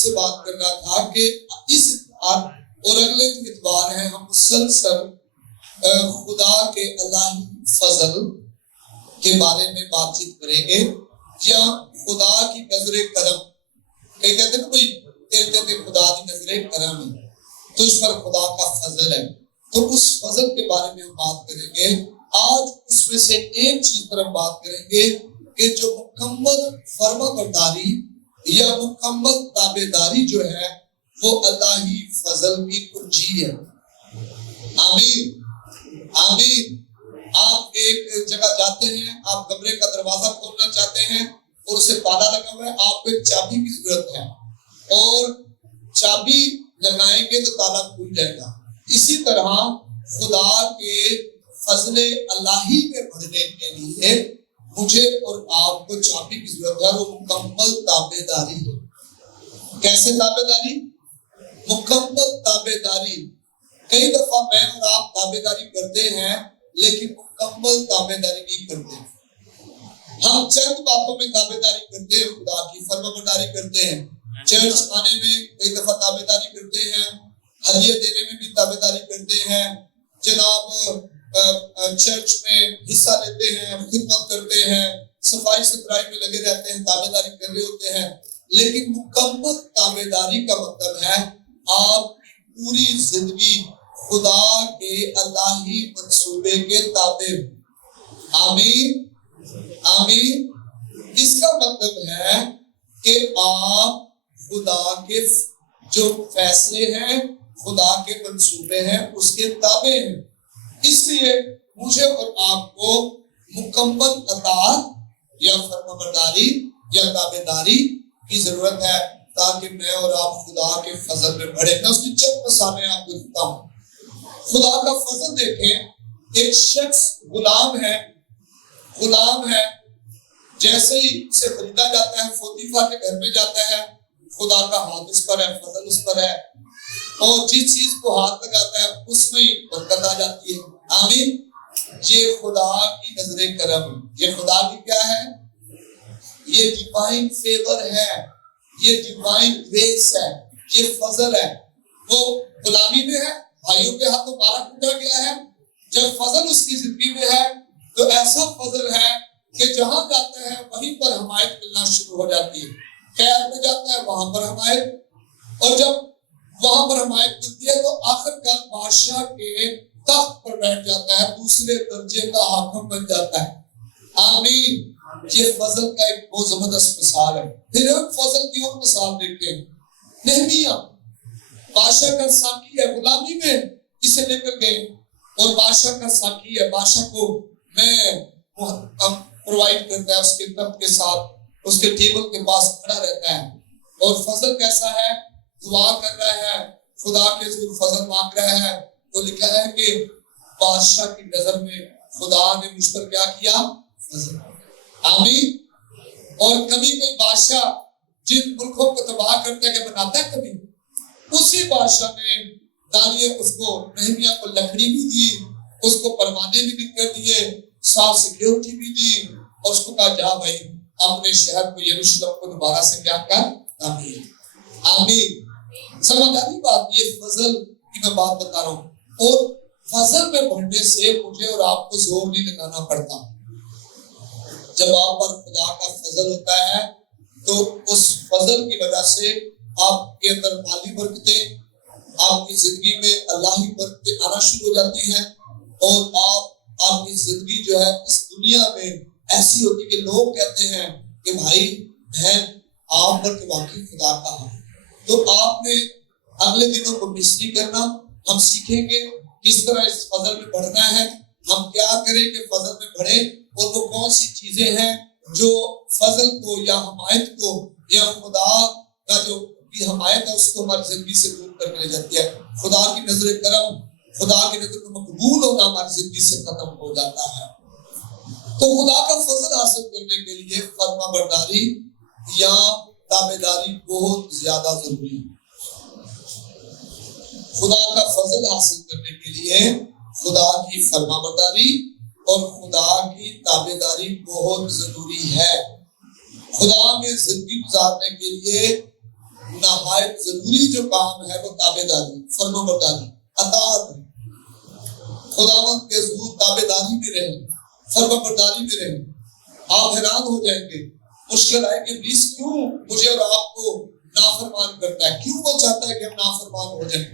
आपसे बात कर रहा था कि इस इतवार और अगले जो इतवार है हम मुसलसल खुदा के अल्लाही फजल के बारे में बातचीत करेंगे, या खुदा की नजरे करम। कई कहते हैं ना कोई तेरे खुदा की नजरे करम है, तो इस पर खुदा का फजल है, तो उस फजल के बारे में हम बात करेंगे। आज उसमें से एक चीज पर हम बात करेंगे कि जो मुकम्मल फर्माबरदारी या मुकम्मल ताबेदारी जो है वो अल्लाही फजल की कुंजी है। आमीन आमीन। आप एक जगह जाते हैं, आप कमरे का दरवाजा खोलना चाहते हैं और उसे ताला लगा हुआ है, आपको एक चाबी की जरूरत है और चाबी लगाएंगे तो ताला खुल जाएगा। इसी तरह खुदा के फजले अल्लाही में बढ़ने के लिए मुझे और आपको चाबी की जरूरत है, वो मुकम्मल ताबेदारी है। कैसे ताबेदारी? मुकम्मल ताबेदारी। कई दफा मैं और आप ताबेदारी करते हैं लेकिन मुकम्मल ताबेदारी नहीं करते। हम चंद बातों में ताबेदारी करते हैं, खुदा की फर्माबरदारी करते हैं, चर्च आने में कई दफा ताबेदारी करते हैं, हदिया देने में भी ताबेदारी करते हैं, जनाब चर्च में हिस्सा लेते हैं, खिदमत करते हैं, सफाई सुथराई में लगे रहते हैं, ताबेदारी कर रहे होते हैं। लेकिन मुकम्मल ताबेदारी का मतलब है आप पूरी जिंदगी खुदा के अल्लाही मंसूबे के ताबे। आमीन आमीन। इसका मतलब है कि आप खुदा के जो फैसले हैं, खुदा के मंसूबे हैं, उसके ताबे हैं। इसलिए मुझे और आपको मुकम्मल अताअत या फर्माबरदारी या ताबेदारी की जरूरत है ताकि मैं और आप खुदा के फजल में बढ़े। मैं उसकी चंद मिसालें आपको देता हूँ। खुदा का फजल देखें, एक शख्स गुलाम है, जैसे ही उसे खरीदा जाता है, पोतीफर के घर में जाता है, खुदा का हाथ उस पर है, फजल उस पर है, और जिस चीज को हाथ लगाता है उसमें ही बरकत आ जाती है। आमीन। ये खुदा की नजरे करम, ये खुदा की क्या है? ये डिवाइन फेवर है, ये डिवाइन ग्रेस है, ये फजल है। वो गुलामी में है, भाइयों के हाथों मारा कूटा गया है, जब फजल उसकी जिंदगी में है तो ऐसा फजल है कि जहां जाता है वहीं पर हमायत मिलना शुरू हो जाती है। कैद में जाता है वहां पर हमायत, और जब वहां पर हमायत मिलती है तो आखिरकार बादशाह के तख्त पर बैठ जाता है, दूसरे दर्जे का हाकिम बन जाता है। आमीन। ये फजल का एक बहुत जबरदस्त मिसाल है। फिर हम फजल की और मिसाल देखते हैं। नेहमिया बादशाह का साकी है, गुलामी में इसे लेकर गए और बादशाह का साकी है, बादशाह को मैं प्रोवाइड करता है, उसके तख्त के साथ, उसके टेबल के पास खड़ा रहता है। और फजल कैसा है? दुआ कर रहा है, खुदा के जो फजल मांग रहा है, तो लिखा है कि बादशाह की नजर में खुदा ने मुझ पर क्या किया? फजल। आमीन। और कभी कोई बादशाह जिन मुल्कों को तबाह करता है, क्या बनाता है? कभी उसी बादशाह ने दानियल उसको, नेहमिया को लकड़ी भी दी, उसको परवाने भी कर दिए, साफ सिक्योरिटी भी दी, और उसको कहा जा भाई अपने शहर को, यरूशलेम को दोबारा से क्या कर? आमीन आमीन। समझ आ रही बात? ये फजल की मैं बात बता रहा हूँ। और फजल में बढ़ने से मुझे और आपको जोर नहीं लगाना पड़ता। जब आप पर खुदा का फजल होता है तो उस फजल की वजह से आपके अंदर माली बरकतें, आपकी जिंदगी में अल्लाही बरकतें आना शुरू हो जाती हैं, और आपकी जिंदगी जो है इस दुनिया में ऐसी होती है कि लोग कहते हैं कि भाई बहन आप पर वाकई खुदा का है। तो आपने अगले दिनों को मिस नहीं करना। हम सीखेंगे किस तरह इस फजल में बढ़ना है, हम क्या करें कि फजल में बढ़े, और वो कौन सी चीजें हैं जो फजल को या हमायत को या खुदा का जो की हमायत है उसको हमारी जिंदगी से दूर करके ले जाती है। खुदा की नजर करम, खुदा की नजर में मकबूल होना हमारी जिंदगी से खत्म हो जाता है। तो खुदा का फजल हासिल करने के लिए फर्माबरदारी या ताबेदारी बहुत ज्यादा जरूरी है। खुदा का फजल हासिल करने के लिए खुदा की फर्माबरदारी और खुदा की ताबेदारी बहुत जरूरी है। खुदा में जिंदगी गुजारने के लिए नहायत जरूरी जो काम है वो ताबेदारी, फर्माबरदारी, अताअत है। खुदावंद के हुजूर ताबेदारी में रहे, फर्माबरदारी में रहे। आप हैरान हो जाएंगे, मुश्किल है कि इब्लीस क्यों मुझे और आपको नाफरमान करता है, क्यों वो चाहता है कि हम नाफरमान हो जाएं।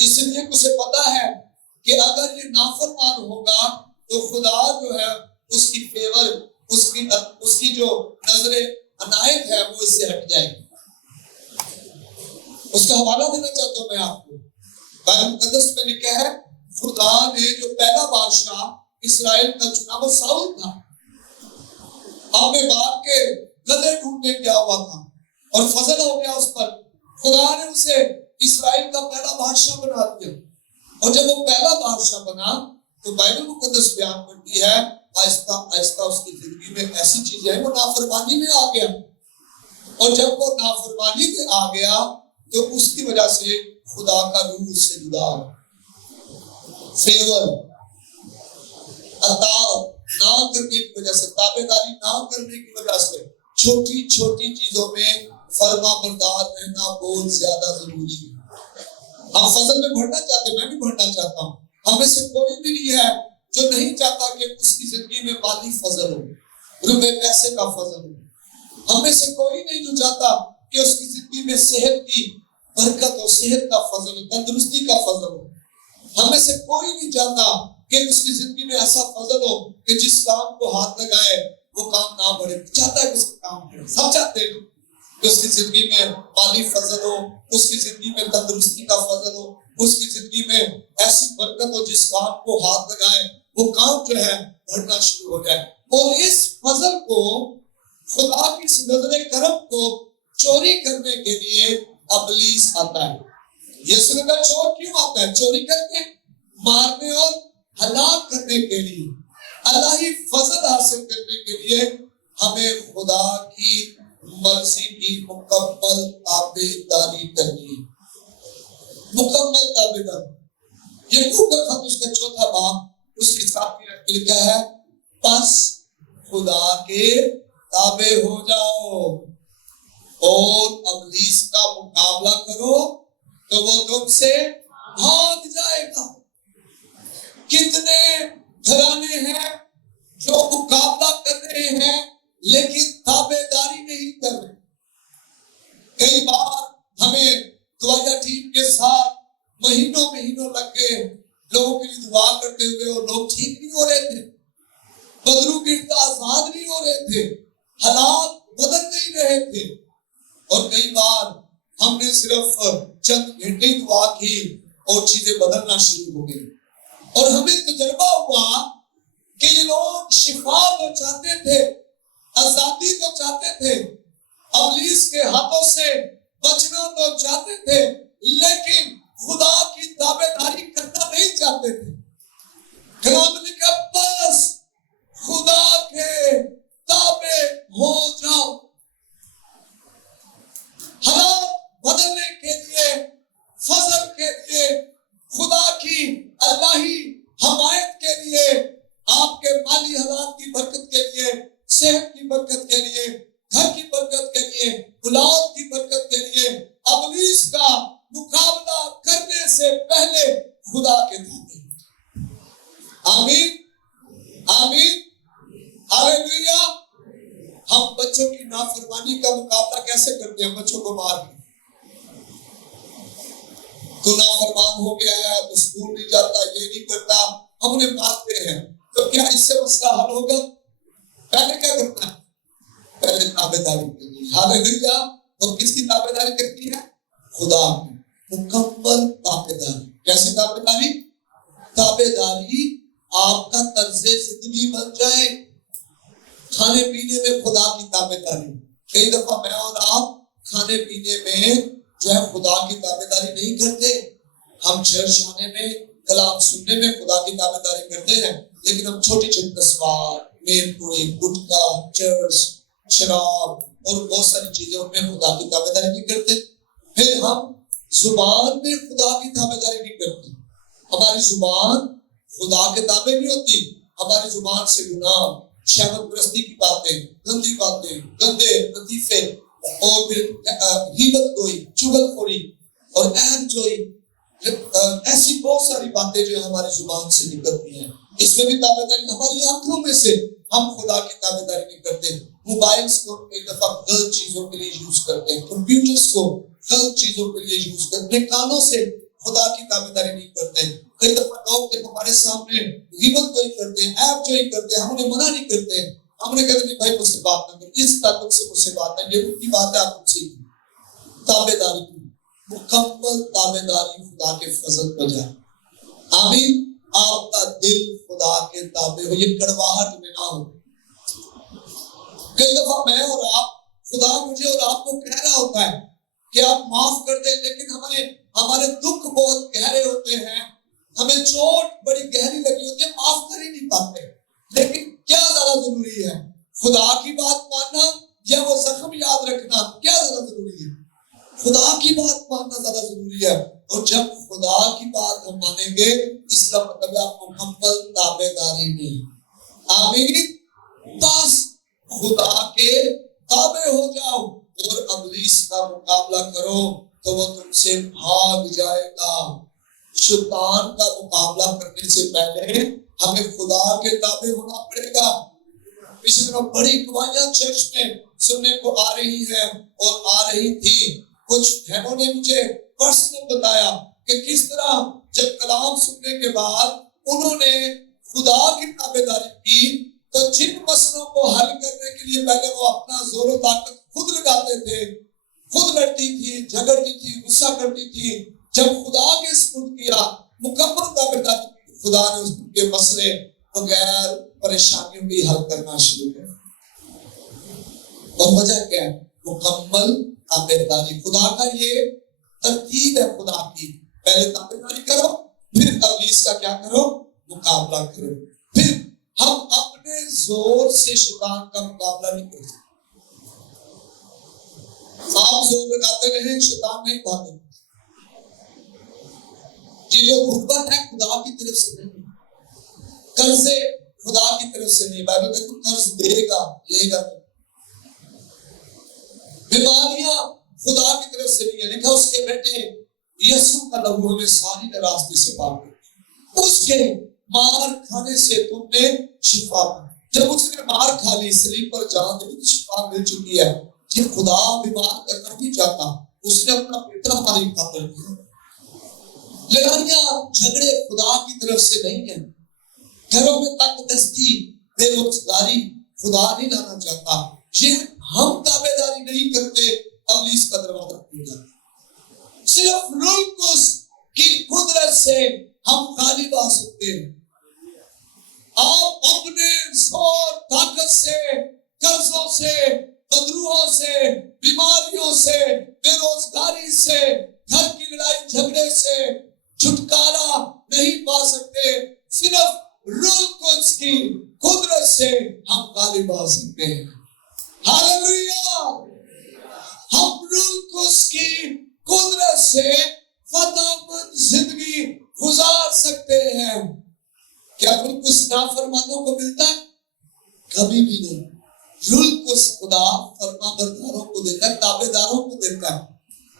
इसलिए उसे पता है कि अगर ये नाफरमान होगा तो खुदा जो है उसकी फेवर, उसकी जो नजरे अनायत है वो इससे हट जाएगी। उसका हवाला देना चाहता हूं मैं आपको। बाइबल मुकद्दस में लिखा है खुदा ने जो पहला बादशाह इस्राएल का चुना वो साउल था। अपने बाप के गले ढूंढने गया हुआ था और फजल हो गया उस पर। खुदा ने उसे इस्राएल का पहला बादशाह बना दिया। और जब वो पहला बादशाह बना तो बाइबल मुकद्दस बयान करती है आहिस्ता आहिस्ता उसकी जिंदगी में ऐसी चीजें हैं, वो नाफरमानी में आ गया। और जब वो नाफरमानी में आ गया तो उसकी वजह से खुदा का रूह उससे जुदा हो। फेवर, अताअत ना करने की वजह से, ताबेदारी ना करने की वजह से छोटी छोटी चीजों में फर्माबरदार रहना बहुत ज्यादा जरूरी है। हम फजल में बढ़ना चाहते हैं, मैं भी बढ़ना चाहता हूँ। हमें से कोई भी नहीं है जो नहीं चाहता कि उसकी जिंदगी में माली फजल हो, रुपए पैसे का फजल हो। हमें से कोई नहीं जो चाहता कि उसकी जिंदगी में सेहत की बरकत हो, सेहत का फजल हो, तंदुरुस्ती का फजल हो। हमें से कोई नहीं चाहता कि उसकी जिंदगी में ऐसा फजल हो कि जिस काम को हाथ लगाए वो काम ना बढ़े। चाहता है कि उसका काम बढ़े, सब चाहते हैं कि उसकी जिंदगी में माली फजल हो, उसकी जिंदगी में तंदुरुस्ती का फजल हो, उसकी जिंदगी में ऐसी बरकत हो जिस काम को हाथ लगाए वो काम जो है बढ़ना शुरू हो जाए। और इस फजल को, खुदा की इस नजरे करम को चोरी करने के लिए इब्लीस आता है। यीशु का चोर क्यों आता है? चोरी करके, मारने और हलाक करने के लिए। अल्लाह ही फजल हासिल करने के लिए हमें खुदा की मर्जी की मुकम्मल ताबेदारी करनी है। मुकम्मल ताबेदारी। याकूब का खत उसका चौथा बाब उसकी 7वीं आयत में लिखा है, बस खुदा के ताबे हो जाओ और इब्लीस का मुकाबला करो तो वो तुमसे भाग जाएगा। कितने घराने हैं जो मुकाबला कर रहे हैं लेकिन ताबेदारी नहीं कर रहे। कई बार हमें दवाइयां टीम के साथ महीनों महीनों लग गए लोगों के लिए दुआ करते हुए, और लोग ठीक नहीं हो रहे थे, बदरू गिरता आजाद नहीं हो रहे थे, हालात बदल नहीं रहे थे। और कई बार हमने सिर्फ चंद घंटे दुआ की और चीजें बदलना शुरू हो गई। और हमें तजुर्बा हुआ कि ये लोग शिफा तो चाहते थे, आजादी तो चाहते थे, इब्लीस के हाथों से बचना तो चाहते थे, लेकिन खुदा की ताबेदारी करना नहीं चाहते थे। कलाम लिखा, बस खुदा के ताबे हो जाओ। हालात बदलने के लिए, फजल के लिए, खुदा की अल्लाही हमायत के लिए, आपके माली हालात की बरकत के लिए, सेहत की बरकत के लिए, घर की बरकत के लिए, औलाद की बरकत के लिए, इब्लीस का मुकाबला करने से पहले खुदा के ताबे। आमीन, आमीन, हालेलुया। हम बच्चों की नाफरमानी का मुकाबला कैसे करते हैं? बच्चों को मार के। तो नाफरमान हो गया है तो स्कूल नहीं जाता, ये नहीं करता, हम उन्हें मारते हैं। तो क्या इससे मसला हल होगा? पहले क्या करना है? पहले ताबेदारी करनी है। हालेलुया। और किसकी ताबेदारी करनी है? खुदा की मुकम्मल ताबेदारी। कैसी ताबेदारी? ताबेदारी आपका तर्ज़े जिंदगी बन जाए। खाने पीने में खुदा की ताबेदारी। कई दफा मैं और आप खाने पीने में जो है खुदा की ताबेदारी नहीं करते। हम चर्च आने में, कलाम सुनने में खुदा की ताबेदारी करते हैं, लेकिन हम छोटी छोटी नस्वार, मेलपुरी, गुटखा, चर्च, शराब और बहुत सारी चीजों में खुदा की ताबेदारी नहीं करते। फिर हम जुबान में खुदा की ताबेदारी नहीं करते। हमारी जुबान खुदा के ताबे नहीं होती। हमारी जुबान से गुनाह, शहवत परस्ती की बातें, गंदी बातें, गंदे लतीफे और फिर गीबत गोई, चुगलखोरी और ऐब जोई, ऐसी बहुत सारी बातें जो हमारी जुबान से निकलती हैं, इसमें भी ताबेदारी। हमारी आंखों में से हम खुदा की ताबेदारी नहीं करते। मोबाइल्स को कई दफा गलत चीजों के लिए यूज करते हैं, कंप्यूटर्स को गलत चीजों के लिए यूज करते हैं, कानों से खुदा की ताबेदारी नहीं करते। कई दफा लोग जब हमारे सामने गीबत कोई करते हैं, ऐब जोई करते हैं, हम उन्हें मना नहीं करते, हमने कहते नहीं भाई मुझसे बात ना करो, इस ताल्लुक से मुझसे बात नहीं, ये उनकी बात है, आप उनसे ताबेदारी की मुकम्मल ताबेदारी खुदा के फजल पर जाए। आमीन। आपका दिल खुदा के ताबे हो, ये कड़वाहट में ना हो। कई दफा मैं और आप, खुदा मुझे और आपको कह रहा होता है कि आप माफ कर दें, लेकिन हमारे दुख बहुत गहरे होते हैं, हमें चोट बड़ी गहरी लगी होती है, माफ कर ही नहीं पाते। लेकिन क्या ज्यादा जरूरी है, खुदा की बात मानना या वो जख्म याद रखना? क्या ज्यादा जरूरी है? खुदा की बात मानना ज्यादा जरूरी है। और जब खुदा की बात हम मानेंगे, इसका मतलब आप मुकम्मल ताबेदारी में। आमीन। बस खुदा के ताबे हो जाओ और इब्लीस का मुकाबला करो तो वो तुमसे भाग जाएगा। शैतान का मुकाबला करने से पहले हमें खुदा के ताबे होना पड़ेगा। पिछले दिनों बड़ी गवाहियां चर्च में सुनने को आ रही है और आ रही थी। कुछ बहनों ने मुझे पर्सनल बताया कि किस तरह जब कलाम सुनने के बाद उन्होंने खुदा की ताबेदारी की, तो जिन मसलों को हल करने के लिए पहले वो अपना जोर ताकत खुद लगाते थे, खुद लड़ती थी, झगड़ती थी, गुस्सा करती थी, जब खुदा के सुपुर्द किया, मुकम्मल ताबेदारी, खुदा ने उसके मसले बगैर परेशानियों भी हल करना शुरू किया। और वजह क्या है? मुकम्मल ताबेदारी। खुदा का ये तरतीब है खुदा की, पहले ताबेदारी करो, फिर इब्लीस का क्या करो? मुकाबला करो। फिर हम अपने जोर से शैतान का मुकाबला नहीं कर सकते। आप जोर लगाते रहे, शैतान नहीं भागेगा। ये जो गुर्बत है खुदा की तरफ से नहीं, कर्जे खुदा की तरफ से नहीं। बाइबल कहती है कर्ज देगा, लेगा नहीं। बीमारियां खुदा की तरफ से नहीं है। लिखा उसके बेटे यीशु का लहू हमें सारी नाराजगी से पार कर, उसके मार खाने से तुमने शिफा पाई। जब उसने मार खा ली, सलीब पर जान दी, शिफा मिल चुकी है। ये खुदा बीमार करना नहीं चाहता, उसने अपना बेटा हमारी खातिर दिया। लड़ाइयां झगड़े खुदा की तरफ से नहीं है। घरों में तंगदस्ती, बेरोजगारी खुदा नहीं लाना चाहता। ये हम ताबेदारी नहीं करते, इब्लीस का दरवाजा खुल जाता। सिर्फ रूह कुद्स की कुदरत से हम गालिब आ सकते हैं। आप अपने जोर ताकत से, कर्जों से, बदरूहों से, बीमारियों से, बेरोजगारी से, घर की लड़ाई झगड़े से छुटकारा नहीं पा सकते। सिर्फ रूह कुद्स की कुदरत से हम गालिब आ सकते हैं। हालेलुया। हम रूह कुद्स की कुदरत से फतहमंद जिंदगी गुजार सकते हैं। क्या रूह कुद्स नाफरमानों को मिलता है? कभी भी नहीं। रूह कुद्स खुदा फरमाबरदारों को देता है, ताबेदारों को देता है।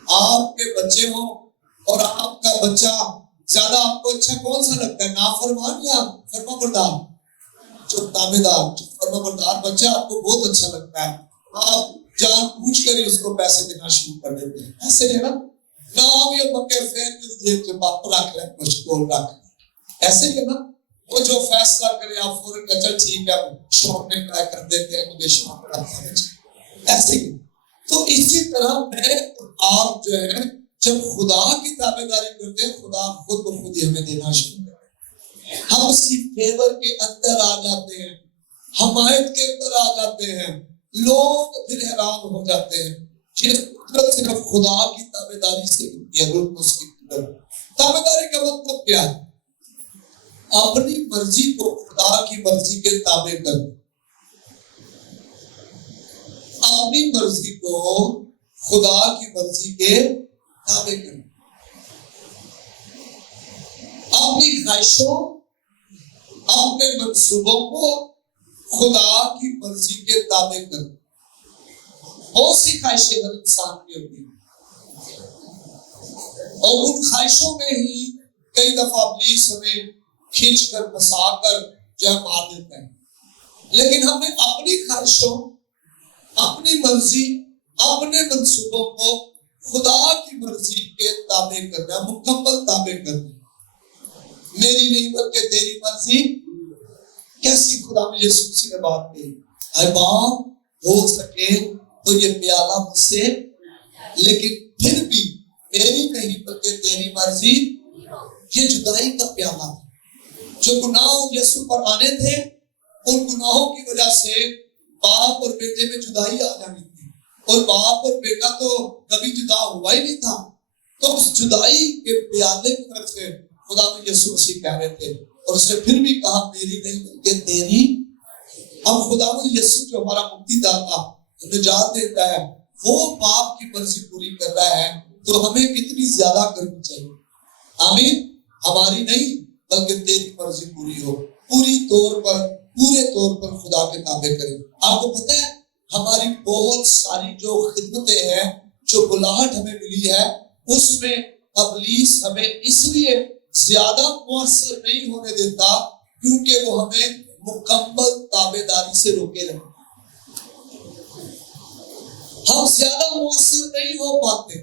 आपके बच्चे हो और आपका बच्चा ज्यादा आपको अच्छा कौन सा लगता है, नाफरमान या फरमाबरदार? जो ताबेदार, जो फरमाबरदार बच्चा आपको बहुत अच्छा लगता है। आप जानबूझ कर ही उसको पैसे देना शुरू कर देते हैं। ऐसे है ना, नाम ये मक्के फेर जेब के बाप रख ले, कुछ बोल रख, ऐसे ही है ना। वो जो फैसला करे आप फौरन का चल ठीक है, शौक में ट्राई कर देते हैं, मुझे शौक रहा ऐसे ही। तो इसी तरह मैं आप जो है जब खुदा की ताबेदारी करते हैं, खुदा खुद ब खुद ही हमें देना शुरू करते हैं। हम उसकी फेवर के अंदर आ जाते हैं, हमायत के अंदर आ जाते हैं। लोग फिर हैरान हो जाते हैं, ये कुदरत सिर्फ खुदा की ताबेदारी से होती है। उसकी ताबेदारी का मतलब क्या है? अपनी मर्जी को खुदा की मर्जी के ताबे कर, अपनी मर्जी को खुदा की मर्जी के ताबे कर, अपनी ख्वाहिशों, अपने मंसूबों को खुदा की मर्जी के ताबे कर। बहुत सी ख्वाहिशें हर इंसान की होती है और उन ख्वाहिशों में ही कई दफा इब्लीस हमें खींच कर फंसा कर जो है मार देता है। लेकिन हमें अपनी ख्वाहिशों, अपनी मर्जी, अपने मंसूबों को खुदा की मर्जी के ताबे करना, मुकम्मल ताबे करना। मेरी नहीं बल्कि तेरी मर्जी। कैसी खुदा में यीशु मसीह ने बात कही, अरे बाप हो सके तो ये प्याला मुझसे, लेकिन फिर भी मेरी नहीं बल्कि तेरी मर्जी। ये जुदाई का प्याला जो गुनाह यीशु पर आने थे, उन गुनाहों की वजह से बाप और बेटे में जुदाई आ जानी थी और बाप और बेटा तो कभी जुदा हुआ ही नहीं था। तो उस जुदाई के प्याले की तरफ से खुदा में यीशु मसीह कह रहे थे और उसने फिर भी कहा मेरी नहीं बल्कि तेरी। अब खुदा में यीशु जो हमारा मुक्तिदाता निजात देता है, वो बाप की मर्जी पूरी कर रहा है, तो हमें कितनी ज्यादा करनी चाहिए। आमीन। हमारी नहीं बल्कि तेरी मर्जी पूरी हो, पूरे तौर पर खुदा के ताबे करें। आपको पता है हमारी बहुत सारी जो खिदमतें हैं, जो बुलाहट हमें मिली है, उसमें इब्लीस हमें इसलिए ज्यादा मुअस्सर नहीं होने देता क्योंकि वो हमें मुकम्मल ताबेदारी से रोके रहे। हम ज्यादा मुअस्सर नहीं हो पाते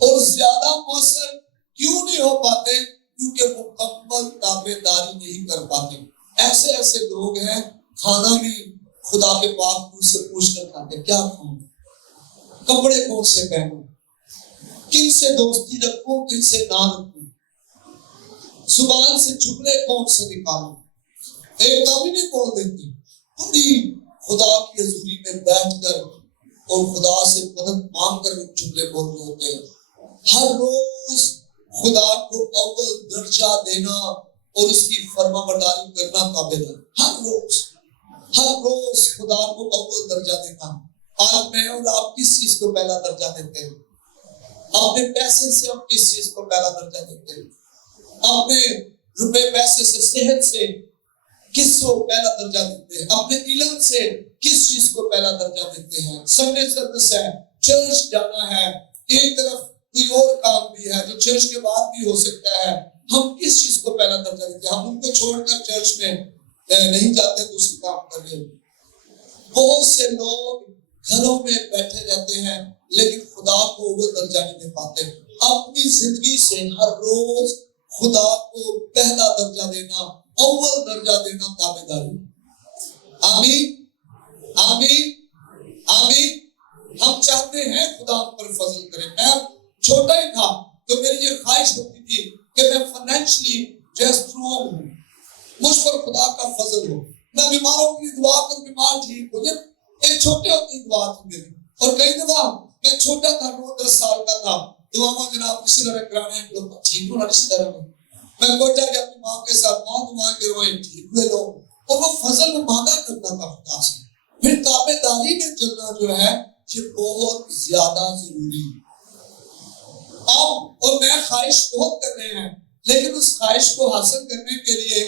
और ज्यादा मुअस्सर क्यों नहीं हो पाते? क्योंकि मुकम्मल ताबेदारी नहीं कर पाते। ऐसे ऐसे लोग हैं, खाना भी खुदा के पाक से पूछ कर खाते, क्या खाऊं, कपड़े कौन से पहनूं, किन से दोस्ती रखूं, किन से ना रखूं, जुबान से जुमले कौन से निकालूं, एकदम ही नहीं बोल देते। बड़ी खुदा की हजूरी में बैठकर और खुदा से मदद मांग कर जुमले बोल रहे होते हैं। हर रोज खुदा को अव्वल दर्जा देना और उसकी फरमाबरदारी करना ताबेदार। हर रोज खुदा को अव्वल दर्जा देना। आज मैं और आप किस चीज को पहला दर्जा देते हैं? अपने पैसे से हम किस चीज को पहला दर्जा देते हैं? अपने रुपए पैसे से, सेहत से किसको पहला दर्जा देते हैं? अपने इल्म से किस चीज को पहला दर्जा देते हैं? संडे सर्विस है, चर्च जाना है, एक तरफ कोई और काम भी है जो चर्च के बाद भी हो सकता है, हम किस चीज को पहला दर्जा देते हैं? हम उनको छोड़कर चर्च में नहीं जाते, दूसरे काम कर रहे। बहुत से लोग घरों में बैठे रहते हैं लेकिन खुदा को वो दर्जा नहीं दे पाते। अपनी जिंदगी से हर रोज खुदा को पहला दर्जा देना, अव्वल दर्जा देना ताबेदारी। आमीन, आमीन, आमीन। हम चाहते हैं खुदा पर फजल करे। मैं छोटा ही था तो मेरी ये ख्वाहिश होती थी कि मैं फाइनेंशियली जो स्ट्रॉन्ग हूं, मुझ पर खुदा का फजल हो, मैं बीमारों की दुआ कर बीमार ठीक हो। एक छोटे होती दुआ थी मेरी। और कई दफा मैं छोटा था, 9-10 साल का था, दुआ में जनाब किसी तरह कराने लोग ठीक होना रिश्तेदार में, मैं कोई जाके अपनी माँ के साथ माँ दुआ करवाए, ठीक हुए लोग। और वो फजल में मांगा करता था खुदा से। फिर ताबेदारी में चलना जो है ये बहुत ज्यादा जरूरी है। और मैं ख्वाहिश बहुत कर रहे हैं, लेकिन उस ख्वाहिश को हासिल करने के लिए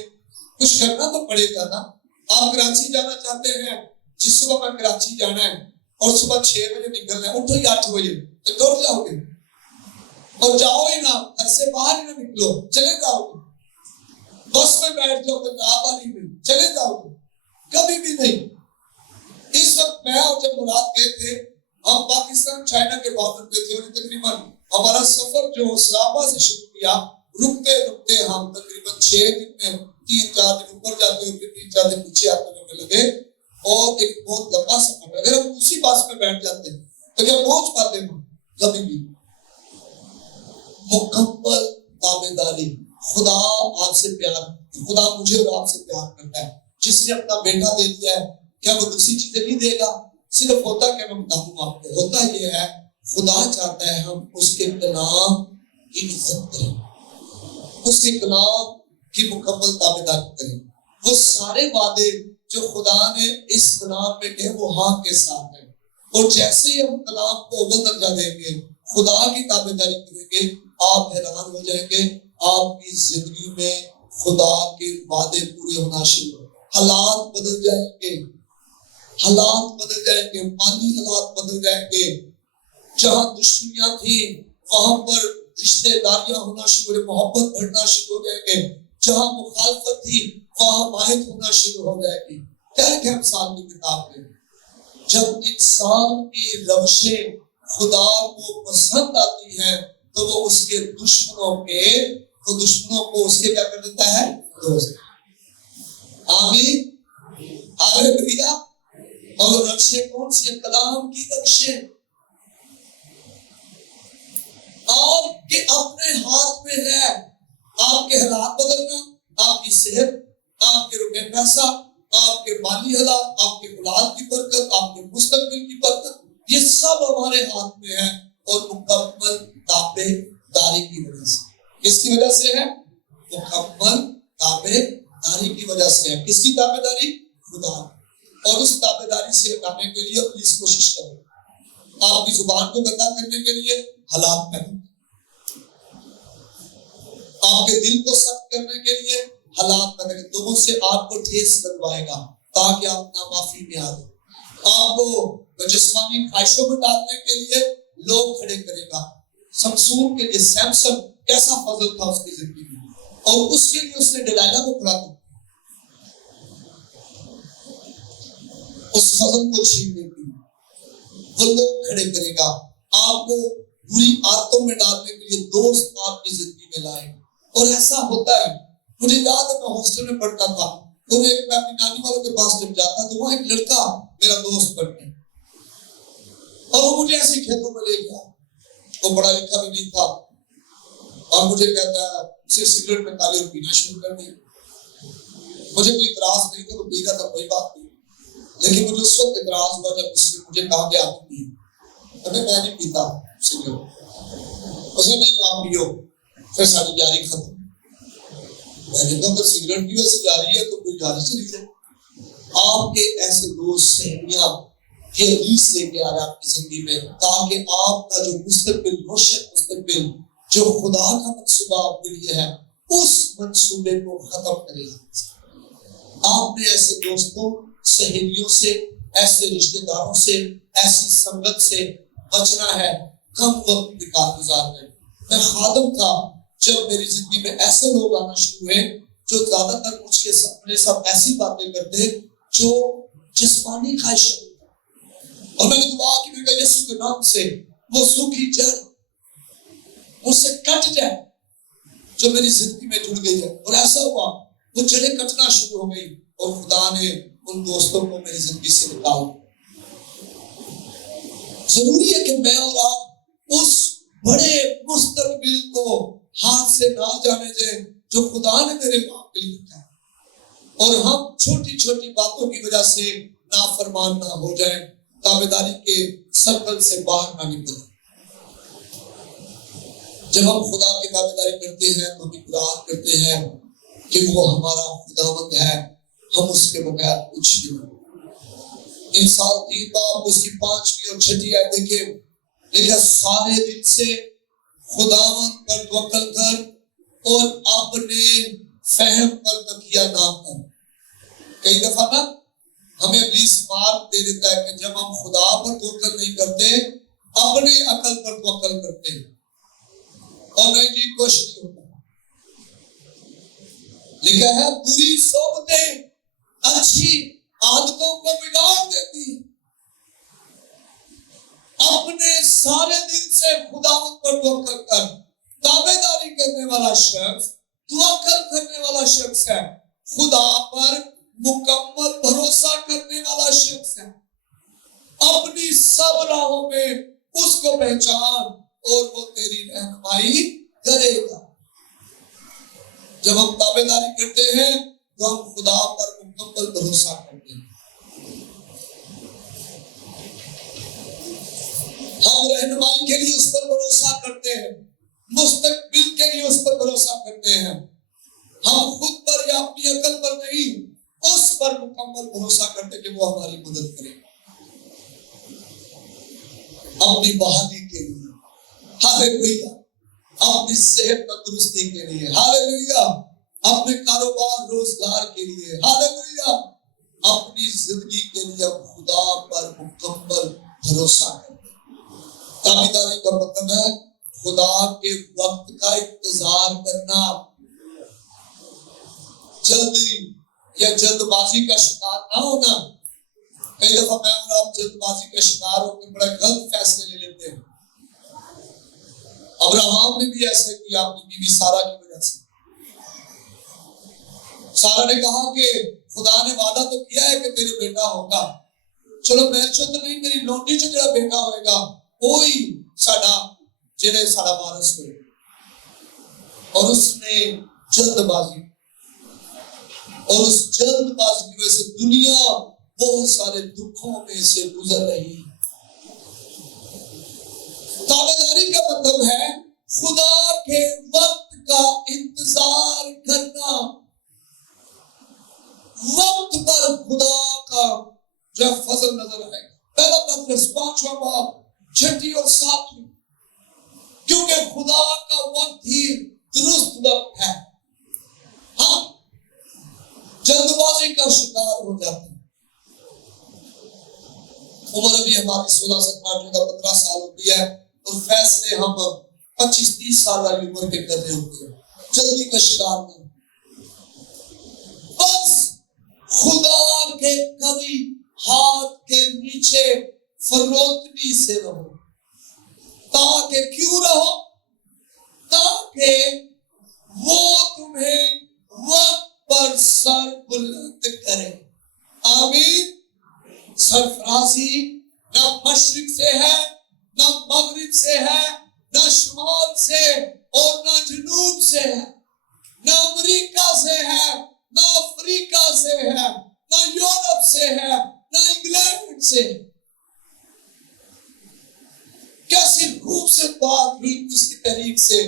कुछ करना तो पड़ेगा ना। आप कराची जाना चाहते हैं, जिस सुबह मैं कराची जाना है और सुबह 6 बजे निकलना है, उठो ही 8 बजे तो दौड़ जाओगे और जाओ ही ना, घर से बाहर ही ना निकलो, चले जाओगे। बस में बैठ जाओ पंजाब वाली में, चले जाओगे, कभी भी नहीं। इस वक्त मैं और जब मुराद गए थे, हम पाकिस्तान चाइना के बॉर्डर पे थे। तकरीबन हमारा सफर जो इस्लामाबाद से शुरू किया, रुकते रुकते हम तकरीबन 6 दिन में 3-4 दिन ऊपर जाते हुए 3-4 दिन नीचे आते हुए लगे और एक बहुत लंबा सफर। अगर हम उसी बस में बैठ जाते तो क्या पहुंच पाते हम? कभी भी। मुकम्मल ताबेदारी। खुदा आपसे प्यार, खुदा मुझे और आपसे प्यार करता है। जिसने अपना बेटा दे दिया है, क्या वो दूसरी चीजें नहीं देगा? सिर्फ होता क्या, मैं बता दूं आपको, होता यह है खुदा चाहता है हम उसके कलाम की इज्जत करें, उसके कलाम की मुकम्मल ताबेदारी करें। वो सारे वादे जो खुदा ने इस कलाम में कहे वो हाँ के साथ है। और जैसे ही हम कलाम को अव्वल दर्जा देंगे, खुदा की ताबेदारी करेंगे, आप हैरान हो जाएंगे, आपकी जिंदगी में खुदा के वादे पूरे होना शुरू, हालात बदल जाएंगे, हालात बदल जाएंगे, माली हालात बदल जाएंगे। जहां दुश्मनियां थी वहां पर रिश्तेदारियां होना शुरू हो, मोहब्बत बढ़ना शुरू हो जाएंगे। जहां मुखालफत थी वहां माहित होना शुरू हो जाएगी। क्या मिसाल की किताब में जब इंसान की रवशें खुदा को पसंद आती हैं तो वो उसके दुश्मनों को उसके क्या कर देता है, दोस्त। आमीन, हालेलुया। और रवशें कौन सी? कलाम की रवशें। आपके अपने हाथ में है आपके हालात बदलना, आपकी सेहत, आपके रुपए पैसा, आपके माली हालात, आपके औलाद की बरकत, आपके मुस्तकबिल की बरकत, ये सब हमारे हाथ में है। और मुकम्मल ताबेदारी की वजह से। किसकी वजह से है? मुकम्मल ताबेदारी की वजह से है। किसकी ताबेदारी? खुदा। और उस ताबेदारी से हटाने के लिए प्लीज कोशिश करें। आपकी जुबान को गंदा करने के लिए हालात पैदा, आपके दिल को सख्त करने के लिए हालात पैदा, लोगों से आपको ठेस लगवाएगा ताकि आप नामाफी में आ जाए। आपको जिस्मानी ख्वाहिशों में डालने के लिए लोग खड़े करेगा। समसून के लिए सैमसन कैसा फजल था उसकी जिंदगी में, और उसके लिए उसने डिलाइला को खड़ा कर उस फजल को छीनने के लिए वो लोग खड़े करेगा। आपको बुरी आदतों में डालने के लिए दोस्त आपकी जिंदगी में लाए। और ऐसा होता है, मुझे याद है मैं हॉस्टल में पढ़ता था, तो मैं अपनी नानी वालों के पास जब जाता तो वहां एक लड़का मेरा दोस्त बन गया और वो मुझे ऐसे खेतों में ले गया। वो पढ़ा लिखा भी नहीं था और मुझे कहता है सिगरेट में काले और पीना शुरू कर दिया। मुझे कोई इतराज नहीं था, तो पी रहा था, कोई बात नहीं। लेकिन मुझे उस वक्त इतराज हुआ जब उसने मुझे कहा कि आप पिए। मैं नहीं पीता सिगरेट। उसने नहीं आप पियो। फिर सारी यारी खत्म। मैंने कहा अगर सिगरेट की वजह से जारी है तो कोई यारी चली जाए। आपके ऐसे दोस्त सहेलियां के रीस लेके आ रहा आपकी जिंदगी में, ताकि आपका जो मुस्तकबिल रोशन मुस्तकबिल जो खुदा का मंसूबा आपके लिए है उस मंसूबे को खत्म करेगा। आपने ऐसे दोस्तों सहेलियों से, ऐसे रिश्तेदारों से, ऐसी संगत से बचना है। कम वक्त निकाल गुजारना है। मैं खादम था जब मेरी जिंदगी में ऐसे लोग आना शुरू हुए जो ज्यादातर मुझके अपने सब ऐसी बातें करते जो जिस्मानी ख्वाहिश, और मैंने दुआ की मैं यीशु के नाम से वो सूखी जड़ मुझसे कट जाए जो मेरी जिंदगी में जुड़ गई है। और ऐसा हुआ, वो जड़ें कटना शुरू हो गई और खुदा ने उन दोस्तों को मेरी जिंदगी से निकाल। जरूरी है कि मैं और आप उस बड़े मुस्तकबिल को हाथ से ना जाने दें जो खुदा ने मेरे बाप के लिए रखा है, और हम छोटी छोटी बातों की वजह से नाफरमान ना हो जाएं, ताबेदारी के सर्कल से बाहर ना निकलें। जब हम खुदा की ताबेदारी करते हैं तो हम इकरार करते हैं कि वो हमारा खुदावंद है, हम उसके बगैर कुछ नहीं। इंसान 3 बाब उसकी 5वीं और 6वीं आयत देखे, लेकिन सारे दिन से खुदावंद पर तवक्कल कर और अपने फहम पर तकिया ना कर। कई दफा ना हमें इब्लीस मार दे देता है कि जब हम खुदा पर तवक्कल नहीं करते, अपने अकल पर तवक्कल करते हैं और नहीं जी कुछ नहीं होता। लिखा है बुरी सोबतें अच्छी आदतों को बिगाड़ देती है। अपने सारे दिल से खुदावंद पर तवक्कल कर। ताबेदारी करने वाला शख्स, तवक्कल करने वाला शख्स है, खुदा पर मुकम्मल भरोसा करने वाला शख्स है। अपनी सब राहों में उसको पहचान और वो तेरी रहनुमाई करेगा। जब हम ताबेदारी करते हैं तो हम खुदा पर मुकम्मल भरोसा करते हैं। हम रहनुमाई के लिए उस पर भरोसा करते हैं, मुस्तकबिल के लिए उस पर भरोसा करते हैं। हम खुद पर या अपनी अकल पर नहीं, उस पर मुकम्मल भरोसा करते कि वो हमारी मदद करेगा अपनी बहाली के लिए, हालेलुया, अपनी सेहत तंदुरुस्ती के लिए, हालेलुया, अपने कारोबार रोजगार के लिए, हालेलुया, अपनी जिंदगी के लिए खुदा पर मुकम्मल भरोसा करें। ताबेदारी का मतलब है खुदा के वक्त का इंतजार करना, जल्दी या जल्दबाजी का शिकार ना होना। कई दफा मैं और आप जल्दबाजी का शिकार होकर बड़ा गलत फैसले ले लेते हैं। अब्राहम ने भी ऐसे किया अपनी बीवी सारा की वजह से। सारा ने कहा कि खुदा ने वादा तो किया है कि तेरे बेटा होगा, चलो मैं तो नहीं, मेरी लोटी जो जरा बेटा होएगा कोई साडा जेड़े साडा वारिस होए। और उसने जल्दबाजी, और उस जल्दबाजी की वजह से दुनिया बहुत सारे दुखों में से गुजर रही है। ताबेदारी का मतलब है खुदा के वक्त का इंतजार करना, वक्त पर खुदा का जो फजल नजर आएगा। पहला पत्रस 5वां बाब 6 और 7, क्योंकि खुदा का वक्त ही दुरुस्त वक्त है। हाँ, जल्दबाजी का शिकार हो जाते हैं। उम्र अभी हमारी 16, 17, 14, 15 साल होती है और फैसले हम 25, 30 साल वाली उम्र के कर रहे होते हैं। जल्दी का शिकार नहीं, बस खुदा के कभी हाथ के नीचे फरोतनी से रहो। ताकि क्यों रहो? ताकि वो तुम्हें वक्त पर सर बुलंद करे। आमीन। सरफराजी न मशरिक से है, न मगरिब से है, न शुमाल से और न जनूब से है, न अमेरिका से है, न अफ्रीका से है, न यूरोप से है, न इंग्लैंड से। कैसी खूबसूरत बात हुई उसकी तरीक से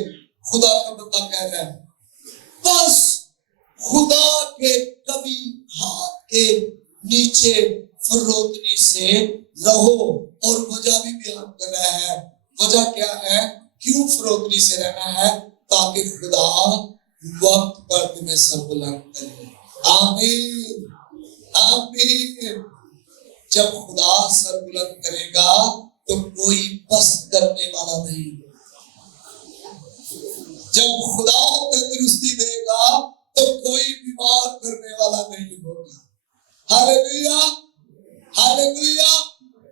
खुदा का बंदा कह रहा है, बस खुदा के कभी हाथ के नीचे फरोतनी से रहो। और वजह भी बयान कर रहा है। वजह क्या है? क्यों फरोतनी से रहना है? ताकि खुदा वक्त पर तुम्हें सर बुलंद करे। आमीन, आमीन। जब खुदा सर बुलंद करेगा तो कोई बस करने वाला नहीं। जब खुदा तंदुरुस्ती देगा तो कोई बीमार करने वाला नहीं होगा। Hallelujah, hallelujah.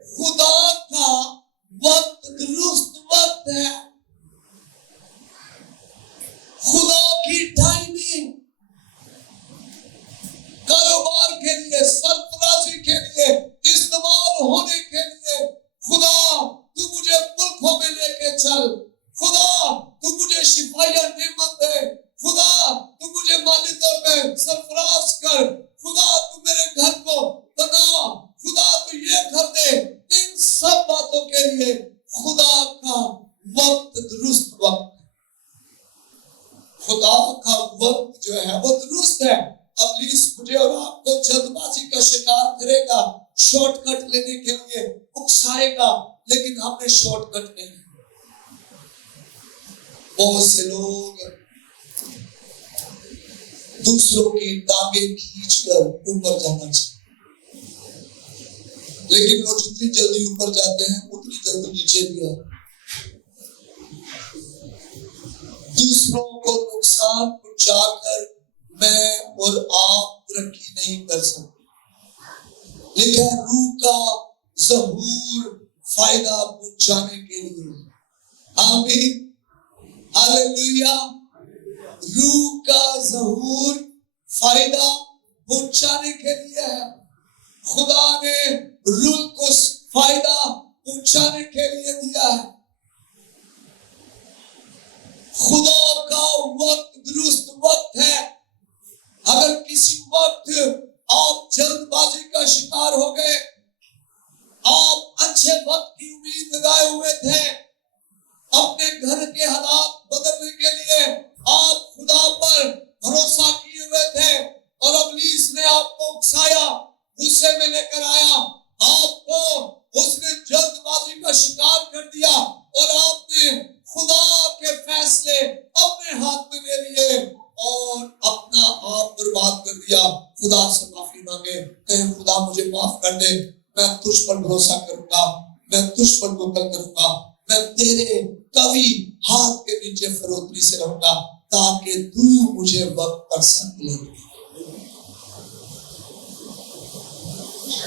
खुदा का वक्त दुरुस्त वक्त है। खुदा की टाइमिंग कारोबार के लिए, सरफराजी के लिए, इस्तेमाल होने के लिए, खुदा तू मुझे मुल्कों में लेके चल, खुदा तू मुझे शिफाया नेमत दे, खुदा तू मुझे माली तौर पे सरफराज कर, खुदा तू मेरे घर को बना, खुदा तू ये कर दे। इन सब बातों के लिए खुदा का वक्त दुरुस्त वक्त, खुदा का वक्त जो है वो दुरुस्त है। इब्लीस मुझे और आपको जल्दबाजी का शिकार करेगा, शॉर्टकट लेने के लिए उकसाएगा, लेकिन हमने शॉर्टकट नहीं। बहुत से लोग दूसरों की टांगें खींचकर ऊपर जाना चाहते, लेकिन वो जितनी जल्दी ऊपर जाते हैं उतनी जल्दी नीचे भी आते। दूसरों को नुकसान पहुंचाकर मैं और आप तरक्की नहीं कर सकते। लिखा है रूह का ज़हूर फायदा पहुंचाने के लिए। आमीन, हालेलुया। रूह का ज़हूर फायदा पहुंचाने के लिए है। खुदा ने रूह को फायदा पहुंचाने के लिए दिया है। खुदा का वक्त दुरुस्त वक्त है। अगर किसी वक्त आप जल्दबाजी का शिकार हो गए, आप अच्छे वक्त की उम्मीद लगाए हुए थे, अपने घर के हालात बदलने के लिए आप खुदा पर भरोसा किए हुए थे और इब्लीस ने आपको उकसाया, गुस्से में लेकर आया, आपको उसने जल्दबाजी का शिकार कर दिया और आपने खुदा के फैसले अपने हाथ में ले लिए और अपना आप बर्बाद कर दिया। खुदा से माफी मांगे, कहे खुदा मुझे माफ कर दे, मैं तुझ पर भरोसा करूंगा, मैं तुझ पर मुकल करूंगा, मैं तेरे कवि हाथ के नीचे फरोतनी से रहूंगा ताकि तू मुझे वक्त पर संभाले।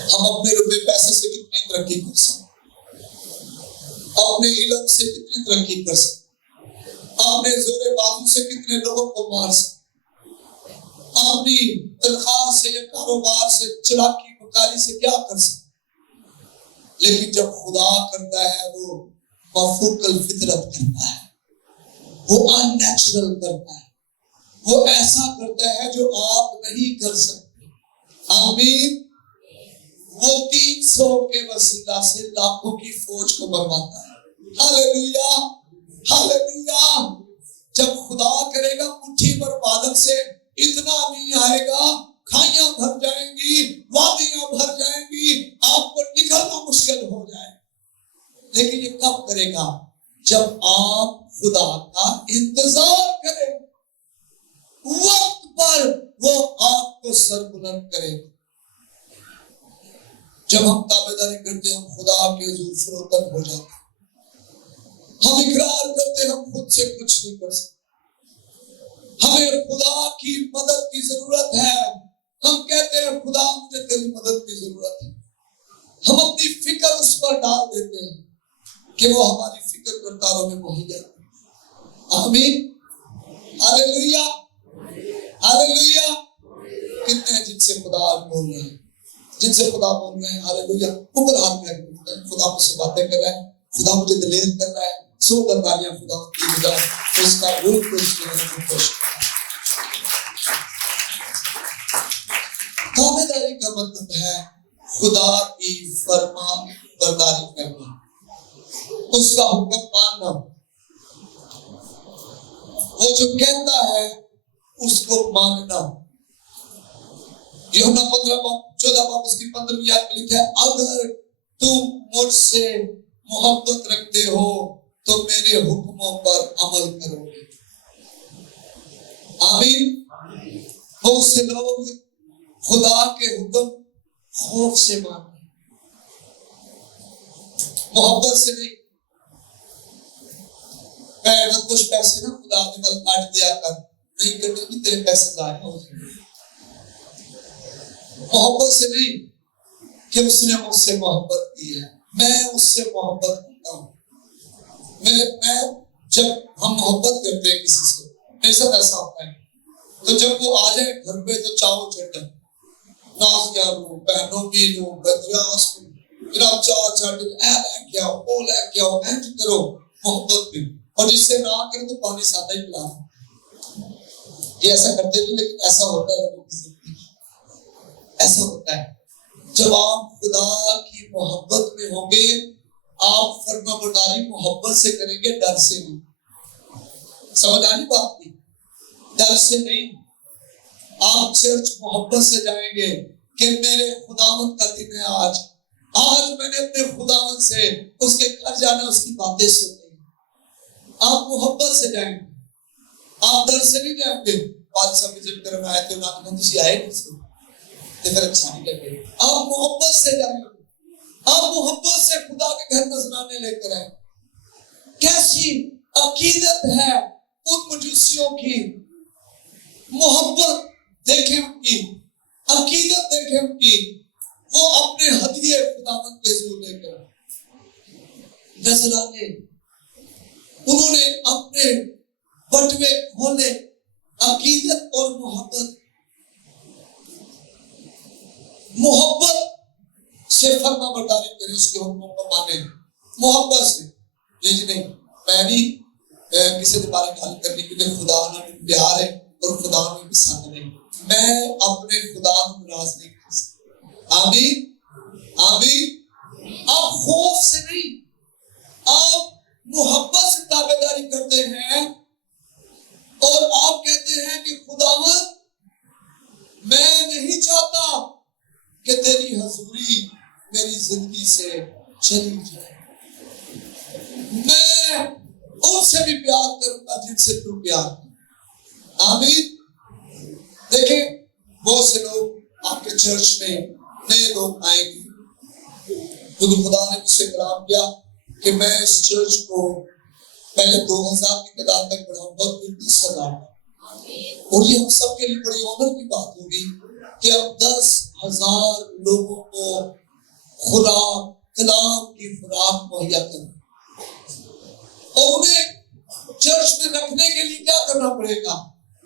हम अपने रुपए पैसे से कितनी तरक्की कर सकते, अपने इल्म से कितनी तरक्की कर सकते, अपने जोरे बाजू से कितने लोगों को मार सकते, अपनी तनख्वाह से या कारोबार से चलाकी बकारी से क्या कर सकते। लेकिन जब खुदा करता है वो मफूकल फितरत करता है, वो अननेचुरल करता है, वो ऐसा करता है जो आप नहीं कर सकते। आमीन। वो 300 के वसीला से लाखों की फौज को बर्बादा है। Hallelujah, hallelujah. जब खुदा करेगा मुट्ठी भर बादल से इतना नहीं आएगा, खाइयां भर जाएंगी, वादियां भर जाएंगी, आपको निकलना मुश्किल हो जाए। लेकिन ये कब करेगा? जब आप खुदा का इंतजार करें, वक्त पर वो आपको सरबुलंद करेगा। जब हम ताबेदारी करते हैं, हम खुदा के हुजूर फरोतन हो जाते हैं। हम इकरार करते हैं हम खुद से कुछ नहीं कर सकते, हमें खुदा की मदद की जरूरत है। हम कहते हैं खुदा मुझे तेरी मदद की जरूरत है। हम अपनी फिक्र उस पर डाल देते हैं कि वो हमारी फिक्र करतारों में मुहैया। आमीन, हालेलुया, हालेलुया। कितने हैं जिनसे खुदा आज बोल रहे हैं, जिनसे खुदा बोल रहे हैं हालेलुया। ऊपर हाथ में खुदा मुझसे बातें कर रहा है, खुदा मुझे दलेर कर रहा है। सो बंदालियां खुदा की बजाय उसका रूप को खुश। ताबेदारी का मतलब है खुदा की फरमा बरदारी करना, उसका हुक्म मानना, वो जो कहता है उसको मानना। यूहन्ना 14 उसकी 15वीं आयत में लिखा है, अगर तुम मुझसे मोहब्बत रखते हो तो मेरे हुक्मों पर अमल करोगे। आमीन। बहुत से लोग खुदा के हुक्म खौफ से मानते हैं, मोहब्बत से नहीं। मैं कुछ पैसे ना खुदा ने कल काट दिया कर, नहीं करने की तेरे पैसे जाए हो जाएंगे। मोहब्बत से नहीं कि उसने मुझसे मोहब्बत की है, मैं उससे मोहब्बत करता हूँ। मैं जब हम मोहब्बत करते हैं किसी से, मेरे साथ ऐसा होता है, तो जब वो आ जाए घर पे तो चाव चढ़ जाए, नाजिया लो, बहनों की लो, बदरियास को जनाब चाव चढ़ जाए, ऐ लेके आओ, वो लेके आओ, ऐंज करो मोहब्बत में। और जिससे ना करे तो पानी सादा ही पिला। ये ऐसा करते नहीं, लेकिन ऐसा होता है, ऐसा होता है। जब आप खुदा की मोहब्बत में होंगे, आप फरमाबरदारी मोहब्बत से करेंगे, डर से नहीं। समझ आनी बात की? डर से नहीं। आप चर्च मोहब्बत से जाएंगे कि मेरे खुदावंद का दिन है आज मैंने अपने खुदावंद से उसके घर जाना, उसकी बातें सुननी। आप मोहब्बत से जाएंगे, आप डर से नहीं जाएंगे। बात समझ कर आए तो ना तुझे आए नहीं, फिर अच्छा नहीं लगेगा। आप मोहब्बत से जाएंगे, आप मोहब्बत से खुदा के घर नजराने लेकर आए। कैसी अकीदत है उन मजूसियों की, मोहब्बत देखें उनकी, अकीदत देखें उनकी। वो अपने हदिये खुदावंद के हुजूर लेकर नजराने, उन्होंने अपने बटवे खोले, अकीदत और मोहब्बत। मोहब्बत से फरमाबरदारी करें, उसके हुक्मों को माने मोहब्बत से। यही नहीं, मैं भी किसी के बारे में गल करनी, क्योंकि खुदा ने प्यार है और खुदा में पसंद नहीं। मैं अपने खुदा को नाराज नहीं कर सकता। आमीन, आमीन। आप खौफ से नहीं, आप मोहब्बत से ताबेदारी करते हैं और आप कहते हैं कि खुदावंद मैं नहीं चाहता कि तेरी हजूरी मेरी जिंदगी से चली जाए, मैं उनसे भी प्यार करूंगा जिनसे तू प्यार कर। आमीन। देखें बहुत से लोग आपके चर्च में नए लोग आएंगे। क्योंकि खुदा ने मुझसे कलाम किया कि मैं इस चर्च को पहले 2000 की तादाद तक बढ़ाऊंगा, फिर 10,000। और ये हम सबके लिए बड़ी ऑनर की बात होगी कि अब 10,000 लोगों को खुराक, कलाम की खुराक मुहैया करें। और उन्हें चर्च में रखने के लिए क्या करना पड़ेगा?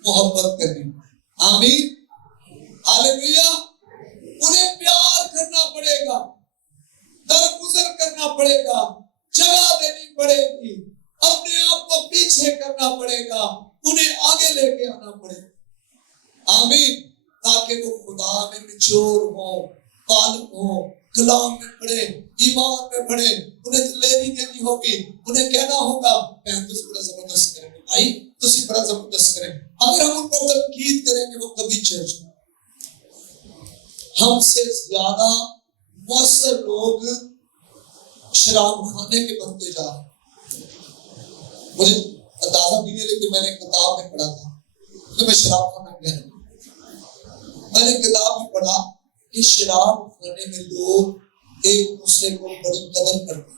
मोहब्बत करनी। आमीन, हालेलुया। उन्हें प्यार करना पड़ेगा, दरगुजर करना पड़ेगा, जगह देनी पड़ेगी, अपने आप को पीछे करना पड़ेगा, उन्हें आगे लेके आना पड़ेगा। आमीन। ताकि वो खुदा में मैच्योर हो, पालक हो, कलाम में पढ़े, ईमान में पढ़े। उन्हें लेनी देनी होगी, उन्हें कहना होगा मैं तो बड़ा जबरदस्त करेंगे भाई, तुसी बड़ा जबरदस्त करें। अगर हम उन पर तनकीद करेंगे वो कभी चर्च में। हमसे ज्यादा मुअस्सर लोग शराब खाने के बनते जा रहे। मुझे अंदाजा नहीं है, लेकिन मैंने किताब में पढ़ा था कि मैं शराब खाना गया, मैंने किताब में पढ़ा कि शराब खाने में लोग एक दूसरे को बड़ी कदर करते हैं।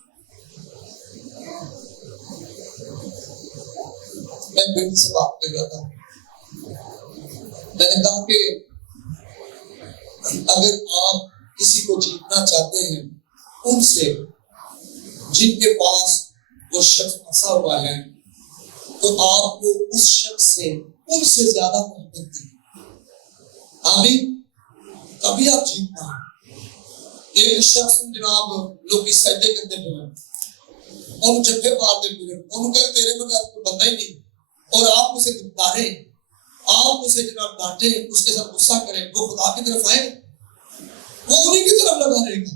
मैं बेटी से बात कर रहा था, मैंने कहा कि अगर आप किसी को जीतना चाहते हैं, उनसे जिनके पास वो शख्स फंसा हुआ है, तो आपको उस शख्स से उनसे ज्यादा मोहब्बत करें। आमीन। तभी आप जीतना। एक शख्स जनाब लोग इस सजदे करते हुए और जब्बे मारते हुए उनका तेरे बगैर कोई बंदा ही नहीं, और आप उसे धिक्कारे, आप उसे जनाब डांटे, उसके साथ गुस्सा करें, वो खुदा की तरफ आए, वो उन्हीं की तरफ लगा रहेगा।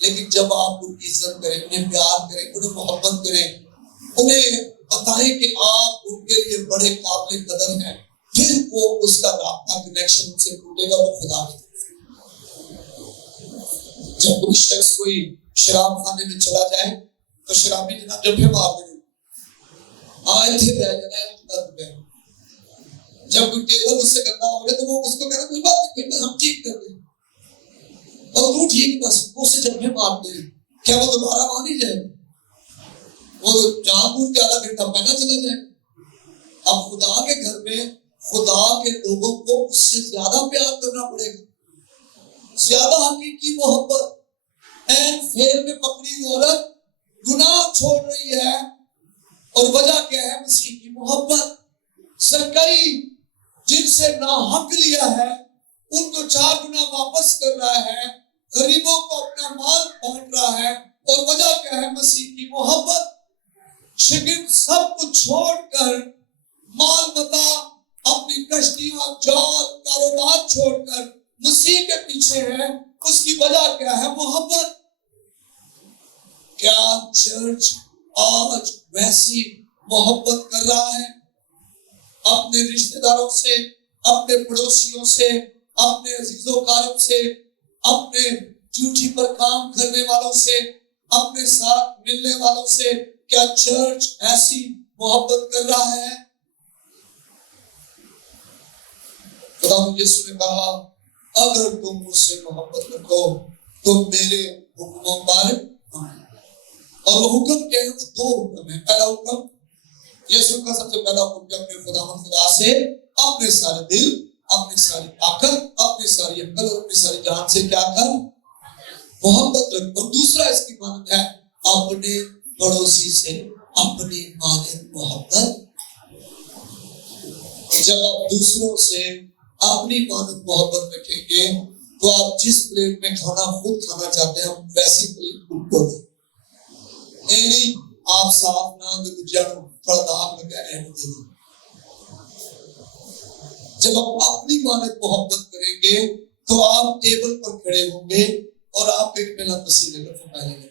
लेकिन जब आप उनकी इज्जत करें, उन्हें प्यार करें, उन्हें मोहब्बत करें, उन्हें बताएं कि आप उनके लिए बड़े काबिल कदर हैं, फिर वो उसका राब्ता कनेक्शन उनसे टूटेगा, वो खुदा की तरफ। जब कोई शख्स कोई शराब खाने में चला जाए तो शराबी जनाब जब भी मार देंगे, आए थे जब कोई टेबल उससे गंदा हो गया तो वो उसको कहना कोई बात नहीं, हम ठीक कर दें, और तू ठीक, बस उससे जब भी मार दे, क्या वो दोबारा वहां नहीं जाए? वो जानबूझ के आधा घंटा पहला चला जाए। अब खुदा के घर में खुदा के लोगों को उससे ज्यादा प्यार करना पड़ेगा, ज्यादा हकीकी मोहब्बत। फेल में पकड़ी औरत गुनाह छोड़ रही है, और वजह क्या है? मसीह की मोहब्बत। सरकारी जिनसे नाहक लिया है उनको 4 गुना वापस कर रहा है, गरीबों को अपना माल बांट रहा है, और वजह क्या है? मसीह की मोहब्बत। शिगिर्द सब कुछ छोड़कर, माल मता, अपनी कश्तियां, जाल, कारोबार छोड़कर मसीह के पीछे है। उसकी वजह क्या है? मोहब्बत। क्या चर्च आज वैसी मोहब्बत कर रहा है? अपने रिश्तेदारों से, अपने पड़ोसियों से, अपने अजीजोकारों से, अपने ड्यूटी पर काम करने वालों से, अपने साथ मिलने वालों से, क्या चर्च ऐसी मोहब्बत कर रहा है? खुदा यीशु ने कहा, अगर तुम मुझसे मोहब्बत रखो तो मेरे हुक्मों पर। और वो हुक्म क्या है? वो 2 हुक्म है। पहला हुक्म, यीशु का सबसे पहला हुक्म, अपने खुदा से अपने सारे दिल, अपनी सारी ताकत, अपनी सारी अक्ल और अपनी सारी जान से क्या कर? मोहब्बत रख। और दूसरा इसकी मानद है, अपने पड़ोसी से अपनी मानद मोहब्बत। जब आप दूसरों से अपनी मानद मोहब्बत रखेंगे तो आप जिस प्लेट में खाना खुद खाना चाहते हैं, हम वैसी प्लेट खुद को दें। नहीं, आप साफ ना तो दाग लगाए। जब आप अपनी मानद मोहब्बत करेंगे तो आप टेबल पर खड़े होंगे और आप एक मिला पसीने का फुकाएंगे।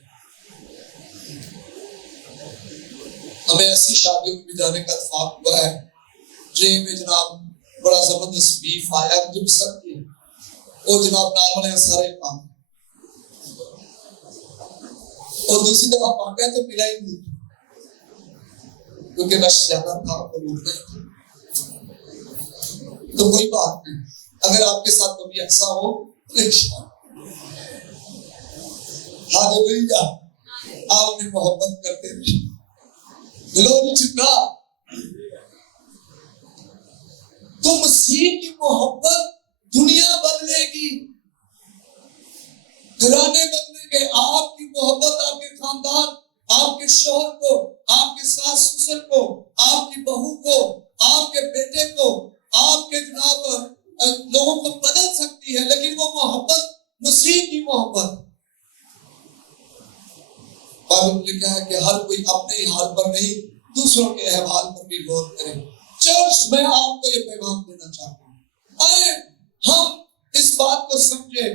हमें ऐसी शादियों में जाने का इत्तेफाक हुआ है, ट्रेन में जनाब बड़ा जबरदस्त बीफ आया, जब सब और जनाब नाल वाले सारे पान, और दूसरी दफा पा गया तो मिला ही नहीं, क्योंकि रश ज्यादा था और उठ गए। तो कोई बात नहीं, अगर आपके साथ कभी ऐसा हो हालेलुया, आपने मोहब्बत करते रहे। Glory to god. तो मसीह की मोहब्बत दुनिया बदलेगी, घराने बदलेंगे। आपकी मोहब्बत आपके खानदान, आपके शौहर को, आपके सास ससुर को, आपकी बहू को, आपके बेटे को, आपके जनाब लोगों को बदल सकती है, लेकिन वो मोहब्बत मसीह की मोहब्बत। बाइबल में लिखा है कि हर कोई अपने ही हाल पर नहीं, दूसरों के अहवाल पर भी गौर करे। चर्च में आपको ये पैगाम देना चाहता हूं, आए हम इस बात को समझे।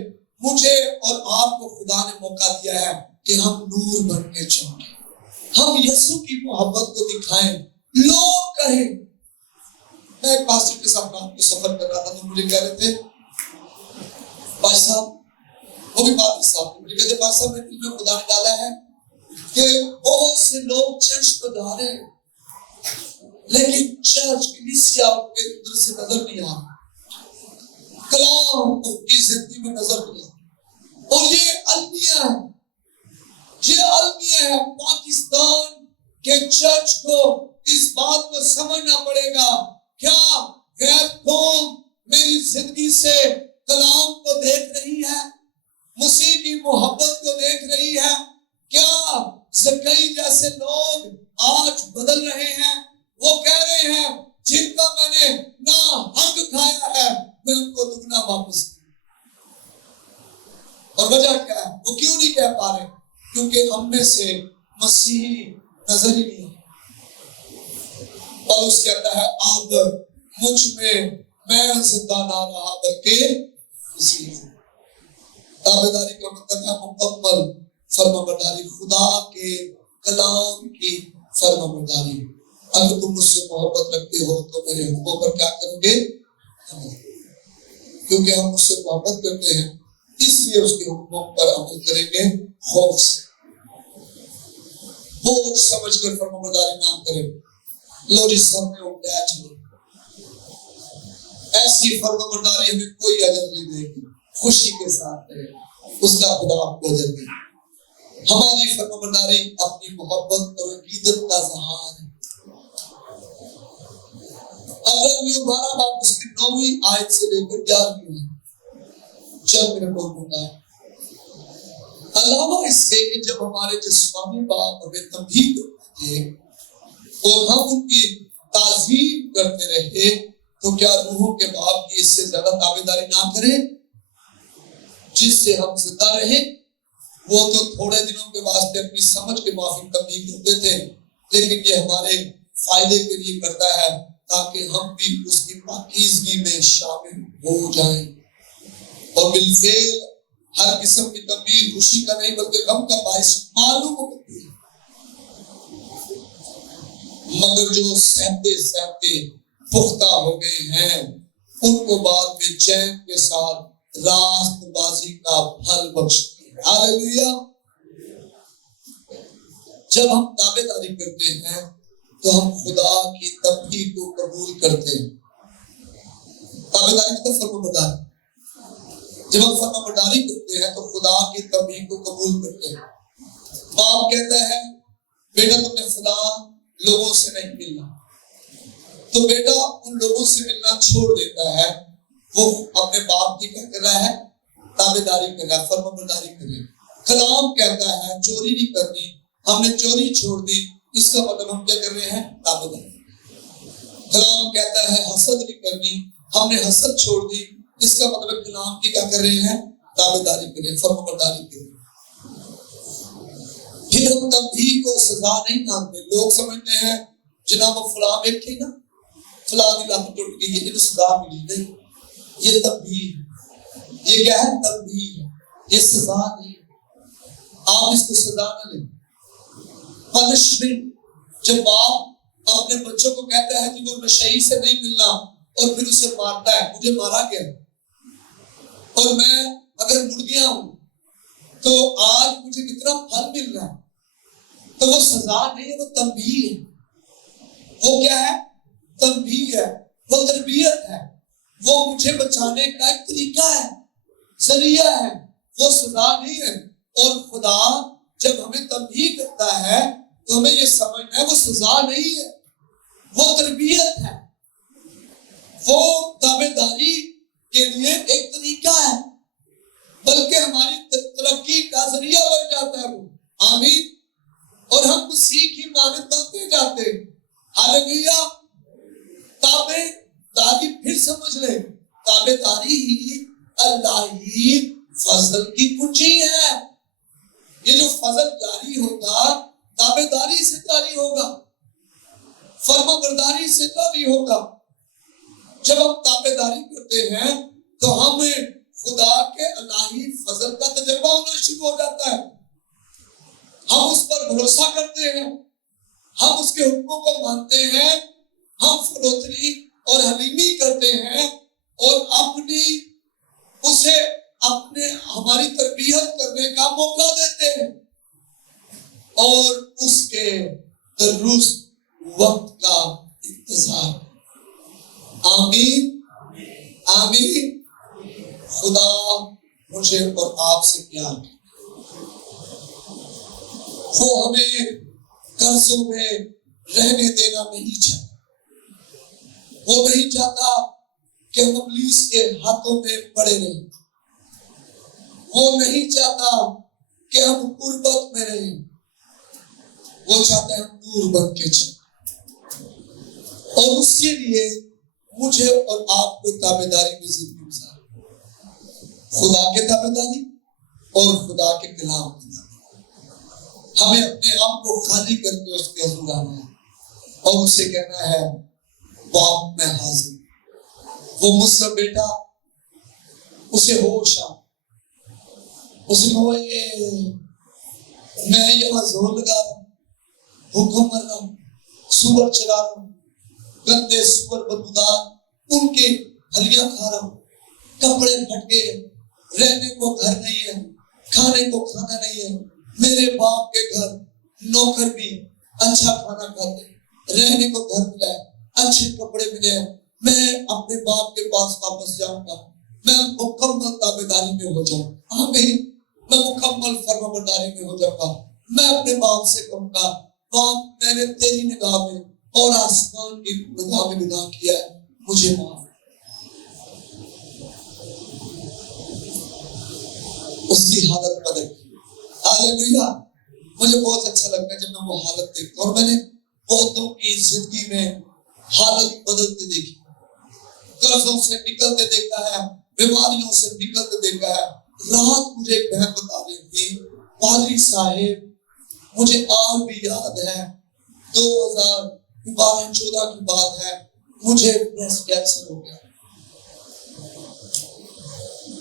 मुझे और आपको खुदा ने मौका दिया है कि हम नूर बन के चमके, हम यीशु की मोहब्बत को दिखाएं, लोग कहें। मैं एक पास्टर के साथ रात को सफर कर रहा था, तो मुझे कह रहे थे, भाई साहब, वो भी बात साहब मुझे कहते, भाई साहब मैं तुझमें खुदा ने डाला है कि बहुत से लोग चर्च को जा रहे हैं, लेकिन चर्च कलीसिया के उधर से नजर नहीं आ रहा, कलाम उनकी जिंदगी में नजर नहीं आ रहा। और ये अलमिया है, ये अलमिया है। पाकिस्तान के चर्च को इस बात को समझना पड़ेगा, क्या गैर कौम मेरी जिंदगी से कलाम को देख रही है, मसीह की मोहब्बत को देख रही है? क्या ज़कई जैसे लोग आज बदल रहे हैं? वो कह रहे हैं जिनका मैंने ना हक खाया है, मैं उनको दुगना वापस। और वजह क्या है? वो क्यों नहीं कह पा रहे? क्योंकि हम में से मसीह नजर ही नहीं है। पौलुस कहता है, अब मुझ में मैं जिंदा ना रहा बल्कि मसीह। ताबेदारी का मतलब है मुकम्मल फर्माबरदारी, खुदा के कलाम की फर्माबरदारी। अगर तुम मुझसे मोहब्बत रखते हो तो मेरे हुक्मों पर क्या करोगे? क्योंकि हम मुझसे मोहब्बत करते हैं, इसलिए उसके हुक्मों पर अमल करेंगे खौफ से। वो समझकर फर्माबरदारी ना करें। लो जिस सामने उठाया चलो, ऐसी फर्माबरदारी हमें कोई अजर नहीं देगी। खुशी के साथ करें, उसका खुदा आपको अजर देगा। हमारी फर्माबरदारी अपनी मोहब्बत और अकीदत का ज़हार है। अब्राहमियों 12 बाब उसकी 9वीं आयत से लेकर 11वीं चल मेरे को होगा। अलावा इससे कि जब हमारे जिस्मानी बाप हमें तंबीह करते थे और हम उनकी ताज़ीम करते रहे, तो क्या रूहों के बाप की इससे ज्यादा ताबेदारी ना करें जिससे हम जिंदा रहे? वो तो थोड़े दिनों के वास्ते अपनी समझ के माफिक तंबीह करते थे, लेकिन ये हमारे फायदे के लिए करता है ताकि हम भी उसकी पाकीज़गी में शामिल हो जाएं। और बिलफेल हर किस्म की तंबीह खुशी का नहीं बल्कि गम का बायस मालूम होती है। मगर जो सहते सहते पुख्ता हो गए हैं, उनको बाद में चैन के साथ रास्तबाजी का फल बख्शती है। हालेलुया। जब हम ताबेदारी करते हैं तो हम खुदा की तंबीह को कबूल करते हैं। ताबेदारी तो फर्माबरदारी। जब हम फर्माबरदारी करते हैं तो खुदा की तंबीह को कबूल करते हैं। बाप कहता है, बेटा तुमने फलां लोगों से नहीं मिलना, तो बेटा उन लोगों से मिलना छोड़ देता है। वो अपने बाप की क्या कर रहा है? ताबेदारी कर रहा है, फर्माबरदारी कर रहा है। कलाम कहता है चोरी नहीं करनी, हमने चोरी छोड़ दी, इसका मतलब हम क्या कर रहे हैं? ताबेदारी। कलाम कहता है हसद नहीं करनी, हमने हसद छोड़ दी, इसका मतलब कलाम की क्या कर रहे हैं? ताबेदारी कर रहे हैं, फर्माबरदारी कर रहे हैं। फिर हम तंबीह को सजा नहीं मानते। लोग समझते हैं जनाब फलां व्यक्ति ना, फलां की लात टूट गई, ये तो सजा मिली नहीं, ये तंबीह। ये क्या है? तंबीह। ये सजा नहीं, आप इसको सजा ना लें। पनिशमेंट। जब बाप अपने बच्चों को कहता है कि वो नशई से नहीं मिलना और फिर उसे मारता है, मुझे मारा गया और मैं अगर मुड़ गया हूं तो आज मुझे कितना फल मिल रहा है, तो वो सजा नहीं है, वो तंबीह है। वो क्या है? तंबीह है, वो तरबियत है, वो मुझे बचाने का एक तरीका है। जरिया है, वो सजा नहीं है। और खुदा जब हमें तंबीह करता है तो हमें ये समझना है वो सजा नहीं है, वो तरबियत है, वो ताबेदारी के लिए एक तरीका है, बल्कि हमारी तरक्की का जरिया बन जाता है वो। आमीन। और हम उसी की मानद बनते जाते हैं। हालेलुया। ताबेदारी, फिर समझ ले, ताबेदारी ही अल्लाही फजल की कुंजी है। ये जो फजल जारी होगा ताबेदारी से जारी होगा, फर्माबरदारी से जारी होगा। जब हम ताबेदारी करते हैं तो हम खुदा के अल्लाही फजल का तजर्बा होना शुरू हो जाता है। हम उस पर भरोसा करते हैं, हम उसके हुक्मों को मानते हैं, हम फरोतनी और हलीमी करते हैं और अपने हमारी तरबियत करने का मौका देते हैं और उसके दुरुस्त वक्त का इंतजार। आमीन आमीन। खुदा मुझे और आपसे प्यार करता है, वो हमें कर्जों में रहने देना नहीं चाहता। वो नहीं चाहता कि हम इब्लीस के हाथों में पड़े रहें। वो नहीं चाहता कि हम गुर्बत में रहें। वो चाहता है हम दूर बन के चलें। और उसके लिए मुझे और आपको ताबेदारी में जिंदगी गुजारनी, खुदा के ताबेदारी और खुदा के कलाम की ताबेदारी। हमें अपने आप को खाली करके उसके हुजूर आना है और उससे कहना है बाप मैं हाजिर। वो मुझसे बेटा, उसे होश आ, उसे मैं यहाँ जोर लगा रहा हूँ, हुक्म कर रहा हूँ, सुअर चला रहा हूँ, गंदे सुअर बदबूदार उनके हलियां खा रहा हूँ, कपड़े फट गए, रहने को घर नहीं है, खाने को खाना नहीं है। मेरे बाप के घर नौकर भी अच्छा खाना खाते, रहने को घर मिला है, अच्छे कपड़े मिले हैं। मैं अपने बाप के पास वापस जाऊंगा, मैं मुकम्मल ताबेदारी में हो जाऊंगा। आमीन। मैं मुकम्मल फर्माबरदारी में हो जाऊंगा। मैं अपने बाप से कहूंगा बाप मैंने तेरी निगाह में और आसमान की निगाह में गुनाह किया है, मुझे माफ। उसकी हालत बदल गई। हालेलुया। मुझे बहुत अच्छा लगता है जब मैं वो हालत देखता हूं। और मैंने बहुतों की जिंदगी में हालत बदलते देखी, कर्जों से निकलते देखा है, बीमारियों से निकलते देखा है। रात मुझे एक बहन बता रही थी, पादरी साहेब मुझे आज भी याद है 2012-14 की बात है, मुझे ब्रेस्ट कैंसर हो गया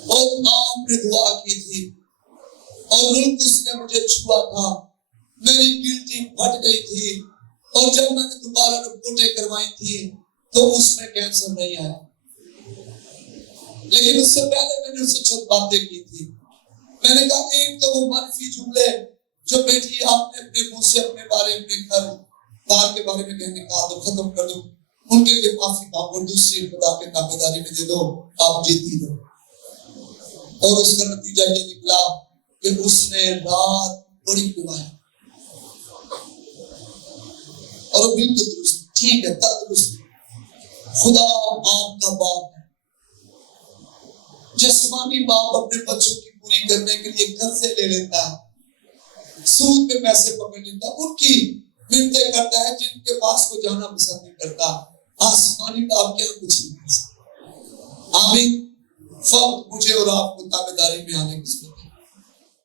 और आपने दुआ की थी और उसने मुझे छुआ था, मेरी गिल्टी फट गई थी और जब मैंने दोबारा रिपोर्टें करवाई थी तो उसमें कैंसर नहीं आया। लेकिन उससे पहले मैंने उससे कुछ बातें की थी। मैंने कहा एक तो वो मनफी जुमले जो बेटी आपने अपने मुंह से अपने बारे में, घर बार के बारे में निकाल दो, खत्म कर दो, उनके लिए माफी मांगो, दूसरी खुदा के ताबेदारी में दे दो, आप जीती दो। और उसका नतीजा ये निकला कि उसने रात बड़ी गुनाह और वो बिल्कुल दुरुस्त, ठीक है, तंदुरुस्त। खुदा आपका बाप है। जिस्मानी बाप अपने बच्चों की पूरी करने के लिए कर्जे ले लेता है, सूद पे पैसे पकड़ लेता है, उनकी मिन्नतें करता है जिनके पास को जाना पसंद नहीं करता। आसमानी बाप क्या कुछ नहीं कर सकता। आमीन। फक्त मुझे और आपको ताबेदारी में आने की